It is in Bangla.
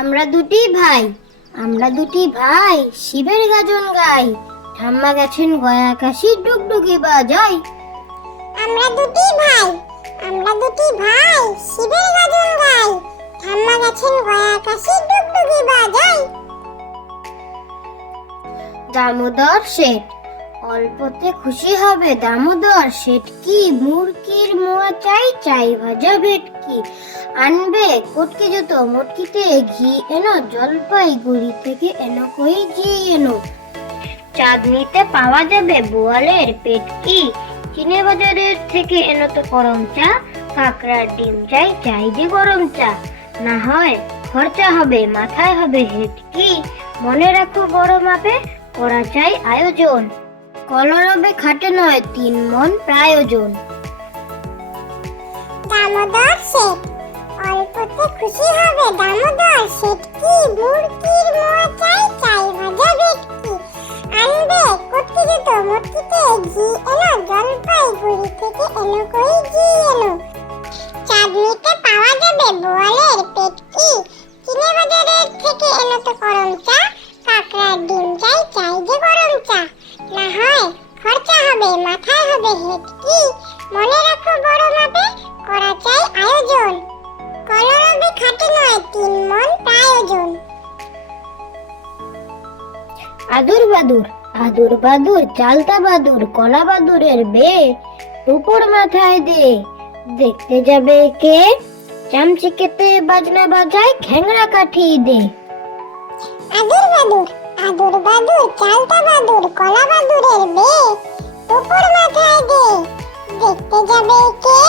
আমরা দুটি ভাই, আমরা দুটি ভাই শিবের গাজন গাই। ঠাম্মা গেছেন গয়া কাশি ডুগডুগি বাজাই। আমরা দুটি ভাই, আমরা দুটি ভাই শিবের গাজন গাই। ঠাম্মা গেছেন গয়া কাশি ডুগডুগি বাজাই। দামোদর শেঠ, অল্পতে খুশি হবে দামোদর শেঠ কি। মুরগির মোয়া চাই, চাই ভাজা ভেটকি। আনবে কটকি জুতো মটকিতে ঘি এনো, জলপাইগুড়ি থেকে এনো কই ঘি এনো। চাঁদনিতে পাওয়া যাবে বোয়ালের পেটকি। চিনে বাজারের থেকে এনো তো গরম চা। কাকড়ার ডিম চাই, চাই যে গরম চা। না হয় খরচা হবে, মাথায় হবে হেটকি। মনে রাখো বড় মাপে করা চাই আয়োজন। কলরবে খাটে নয় 3 মন প্রায়োজন। দামোদর শেঠ, অল্পতে খুশি হবে দামোদর শেঠ কি। মুরগির মোয়া চাই, চাই ভাজা ভেটকি। আনবে কটকি জুতো মটকিতে ঘি এনো, জলপাইগুড়ি থেকে এনো কই ঘি এনো। চাঁদনিতে পাওয়া যাবে বোয়ালের পেটকি। চিনে বাজারের থেকে এনো তো গরম চা। কাকড়ার ডিম চাই, চাই যে গরম চা। না হয় খরচা হবে, মাথায় হবে হেটকি। মনে রাখো বড় মাপে করা চাই আয়োজন। কলরবে খাটে নয় 3 মন প্রায়োজন। আদুর বাদুর, আদুর বাদুর চালতা বাদুর, কলা বাদুরের বে উপর মাথায় দে। দেখতে যাবে কে, চামচিকেতে বাজনা বাজায়, খ্যাংরা কাঠি দে। আদুর বাদুর, আদুর বাদুর চালতা বাদুর, কলা বাদুরের বে উপর মাথায় দে। দেখতে যাবে কে,